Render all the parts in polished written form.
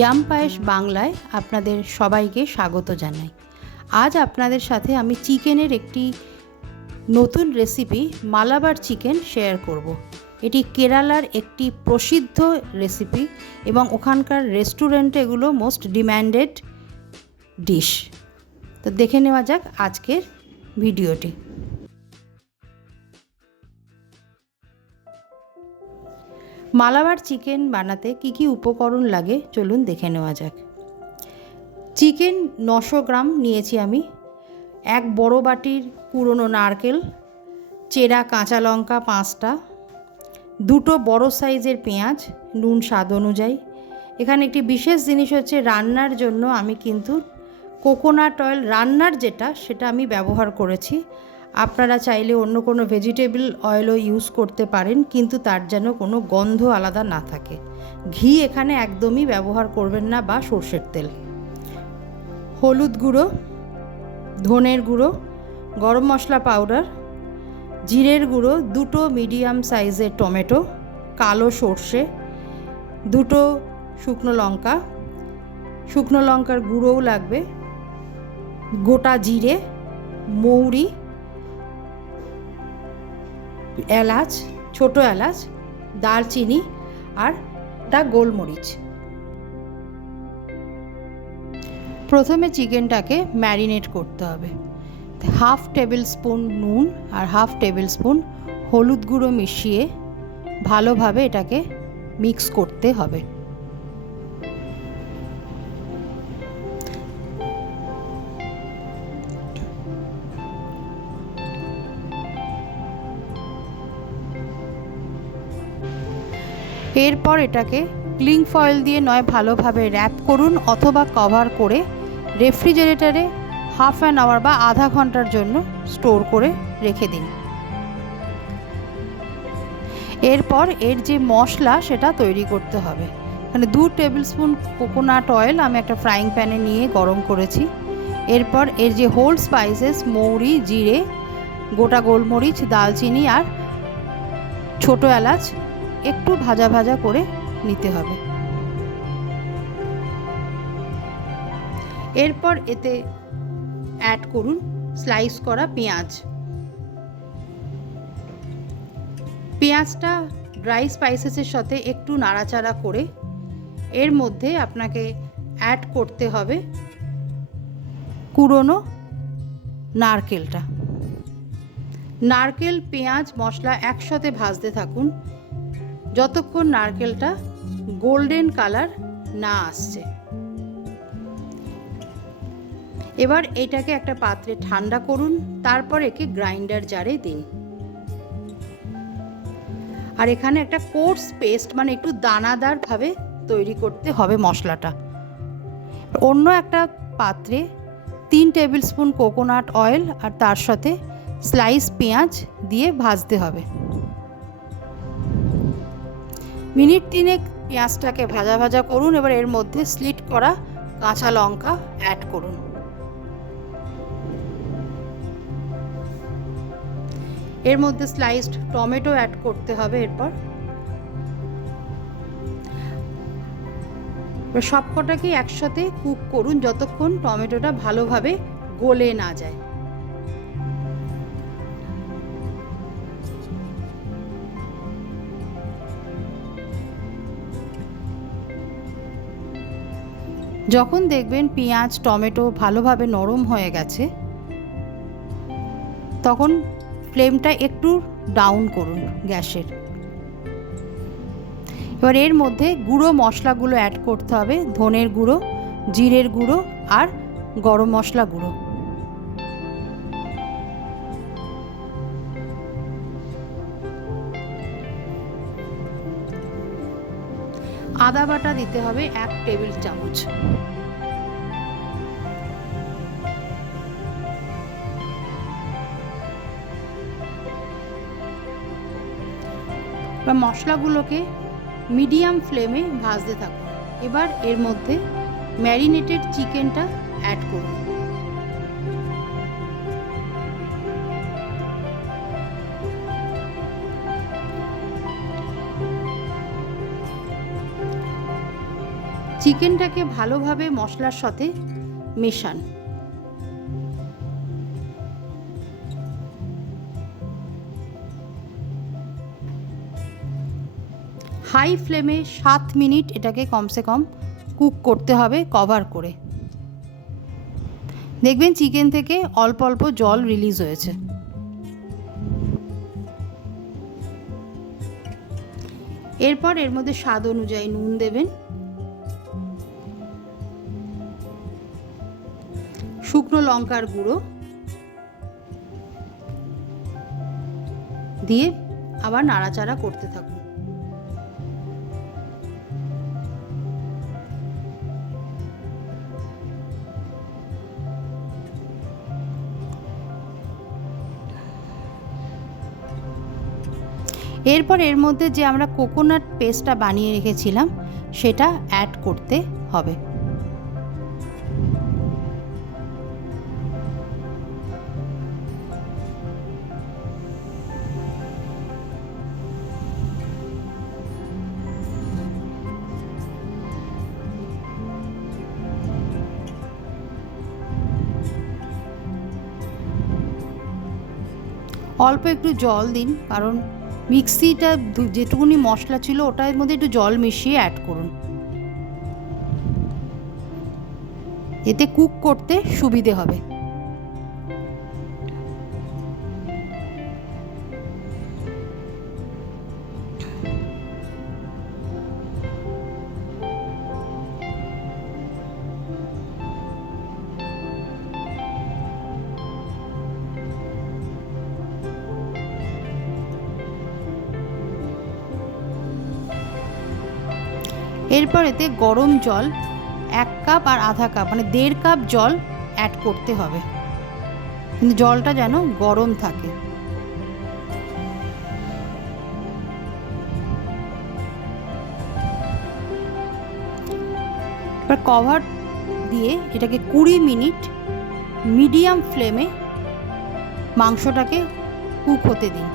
Yam পায়েস বাংলায় আপনাদের সবাইকে স্বাগত জানাই। আজ আপনাদের সাথে আমি চিকেনের একটি নতুন রেসিপি মালাবার চিকেন শেয়ার করব। এটি কেরালার একটি প্রসিদ্ধ রেসিপি এবং ওখানকার রেস্টুরেন্টে এগুলো মোস্ট ডিম্যান্ডেড ডিশ। তো দেখে নেওয়া যাক আজকের ভিডিওটি। মালাবার চিকেন বানাতে কি কি উপকরণ লাগে চলুন দেখে নেওয়া যাক। চিকেন 900 গ্রাম নিয়েছি আমি, এক বড় বাটির পুরনো নারকেল, চেরা কাঁচা লঙ্কা 5টা, দুটো বড় সাইজের পেঁয়াজ, নুন স্বাদ অনুযায়ী। এখানে একটি বিশেষ জিনিস হচ্ছে, রান্নার জন্য আমি কিন্তু কোকোনাট অয়েল, রান্নার সেটা আমি ব্যবহার করেছি। আপনারা চাইলে অন্য কোনো ভেজিটেবল অয়েলও ইউজ করতে পারেন, কিন্তু তার যেন কোনো গন্ধ আলাদা না থাকে। ঘি এখানে একদমই ব্যবহার করবেন না, বা সর্ষের তেল। হলুদ গুঁড়ো, ধনের গুঁড়ো, গরম মশলা পাউডার, জিরের গুঁড়ো, দুটো মিডিয়াম সাইজের টমেটো, কালো সর্ষে, দুটো শুকনো লঙ্কা, শুকনো লঙ্কার গুঁড়োও লাগবে, গোটা জিরে, মৌরি, এলাচ, ছোট এলাচ, দারচিনি আর গোলমরিচ। প্রথমে চিকেনটাকে ম্যারিনেট করতে হবে। 1/2 টেবিল স্পুন নুন আর 1/2 টেবিল স্পুন হলুদ গুঁড়ো মিশিয়ে ভালোভাবে এটাকে মিক্স করতে হবে। এরপর এটাকে ক্লিং ফয়েল দিয়ে নয় ভালোভাবে র্যাপ করুন, অথবা কভার করে রেফ্রিজারেটরে 1/2 আওয়ার বা আধা ঘন্টার জন্য স্টোর করে রেখে দিন। এরপর এর যে মশলা সেটা তৈরি করতে হবে। মানে 2 টেবিল স্পুন কোকোনাট অয়েল আমি একটা ফ্রাইং প্যানে নিয়ে গরম করেছি। এরপর এর যে হোল স্পাইসেস, মৌরি, জিরে, গোটা গোলমরিচ, দালচিনি আর ছোট এলাচ একটু ভাজা ভাজা করে নিতে হবে। এরপর এতে অ্যাড করুন স্লাইস করা পেঁয়াজ। পেঁয়াজটা ড্রাই স্পাইসেসের সাথে একটু নাড়াচাড়া করে এর মধ্যে আপনাকে অ্যাড করতে হবে কুড়োনো নারকেলটা। নারকেল, পেঁয়াজ, মশলা একসাথে ভাজতে থাকুন যতক্ষণ নারকেলটা গোল্ডেন কালার না আসছে। এবার এটাকে একটা পাত্রে ঠান্ডা করুন, তারপর একে গ্রাইন্ডার জারে দিন। আর এখানে একটা কোর্স পেস্ট, মানে একটু দানাদারভাবে তৈরি করতে হবে মশলাটা। অন্য একটা পাত্রে 3 টেবিল স্পুন কোকোনাট অয়েল আর তার সাথে স্লাইস পেঁয়াজ দিয়ে ভাজতে হবে। মিনিট 3 পেঁয়াজটাকে ভাজা ভাজা করুন। এবার এর মধ্যে স্লিট করা কাঁচা লঙ্কা অ্যাড করুন। এর মধ্যে স্লাইসড টমেটো অ্যাড করতে হবে। এরপর সবকটাকে একসাথে কুক করুন যতক্ষণ টমেটোটা ভালোভাবে গলে না যায়। যখন দেখবেন পেঁয়াজ, টমেটো ভালোভাবে নরম হয়ে গেছে, তখন ফ্লেমটা একটু ডাউন করুন গ্যাসের। এবার এর মধ্যে গুঁড়ো মশলাগুলো অ্যাড করতে হবে। ধনের গুঁড়ো, জিরের গুঁড়ো আর গরম মশলা গুঁড়ো। আদা বাটা দিতে হবে 1 টেবিল চামচ। এবার মশলাগুলোকে মিডিয়াম ফ্লেমে ভাজতে থাকুন। এবার এর মধ্যে ম্যারিনেটেড চিকেনটা অ্যাড করুন। চিকেনটাকে ভালোভাবে মশলার সাথে মেশান। হাই ফ্লেমে 7 মিনিট এটাকে কমসে কম কুক করতে হবে কভার করে। দেখবেন চিকেন থেকে অল্প অল্প জল রিলিজ হয়েছে। এরপর এর মধ্যে স্বাদ অনুযায়ী নুন দেবেন, শুকনো লঙ্কার গুঁড়ো দিয়ে আবার নাড়াচাড়া করতে থাকুন। এরপর এর মধ্যে যে আমরা কোকোনাট পেস্টটা বানিয়ে রেখেছিলাম সেটা অ্যাড করতে হবে। অল্প একটু জল দিন, কারণ মিক্সিটা যেটুকুনি মশলা ছিল ওটার মধ্যে একটু জল মিশিয়ে অ্যাড করুন, এতে কুক করতে সুবিধে হবে। এরপর এতে গরম জল 1 কাপ আর আধা কাপ মানে 1.5 কাপ জল অ্যাড করতে হবে, কিন্তু জলটা যেন গরম থাকে। এবার কভার দিয়ে এটাকে 20 মিনিট মিডিয়াম ফ্লেমে মাংসটাকে কুক হতে দিন।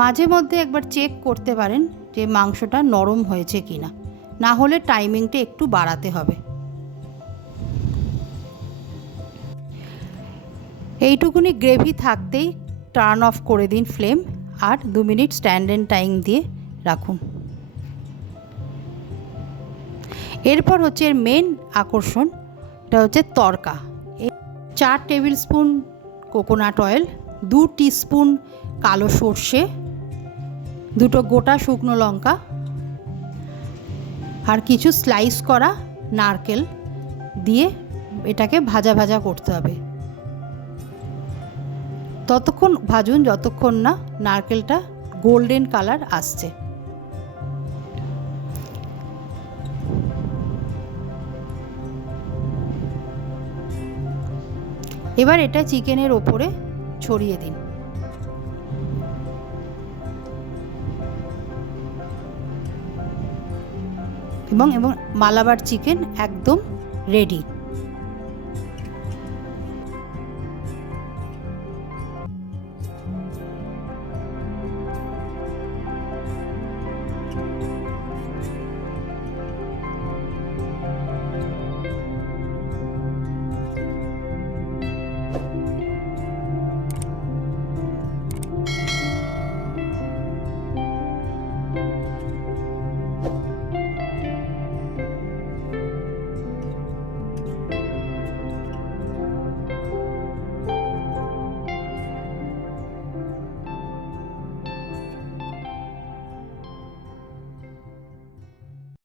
মাঝে মধ্যে একবার চেক করতে পারেন যে মাংসটা নরম হয়েছে কিনা, না হলে টাইমিংটা একটু বাড়াতে হবে। এইটুকুনি গ্রেভি থাকতেই টার্ন অফ করে দিন ফ্লেম, আর 2 মিনিট স্ট্যান্ড টাইম দিয়ে রাখুন। এরপর হচ্ছে এর মেন আকর্ষণ, এটা হচ্ছে তড়কা। 4 table spoon coconut oil, 2 teaspoon কালো সর্ষে, 2টো গোটা শুকনো লঙ্কা আর কিছু স্লাইস করা নারকেল দিয়ে এটাকে ভাজা ভাজা করতে হবে। ততক্ষণ ভাজুন যতক্ষণ না নারকেলটা গোল্ডেন কালার আসছে। এবার এটা চিকেনের ওপরে ছড়িয়ে দিন এবং মালাবার চিকেন একদম রেডি।